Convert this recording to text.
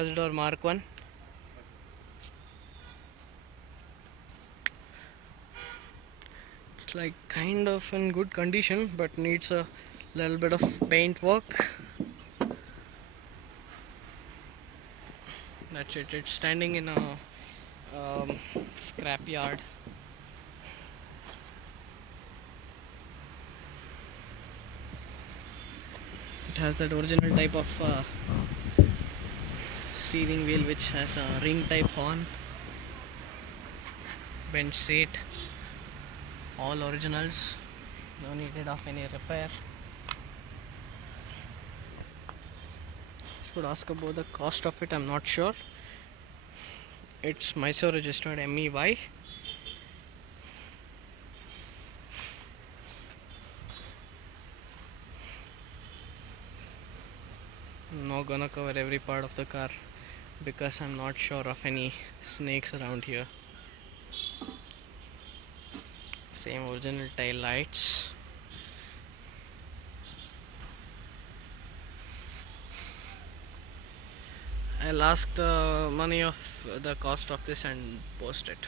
Ambassador Mark I. It's like kind of in good condition but needs a little bit of paint work. That's it. It's standing in a scrap yard. It has that original type of steering wheel which has a ring type horn, bent seat, all originals, no needed of any repair. Should ask about the cost of it, I'm not sure. It's Mysore registered MEY. I'm not gonna cover every part of the car because I'm not sure of any snakes around here. Same original tail lights. I'll ask the money of the cost of this and post it.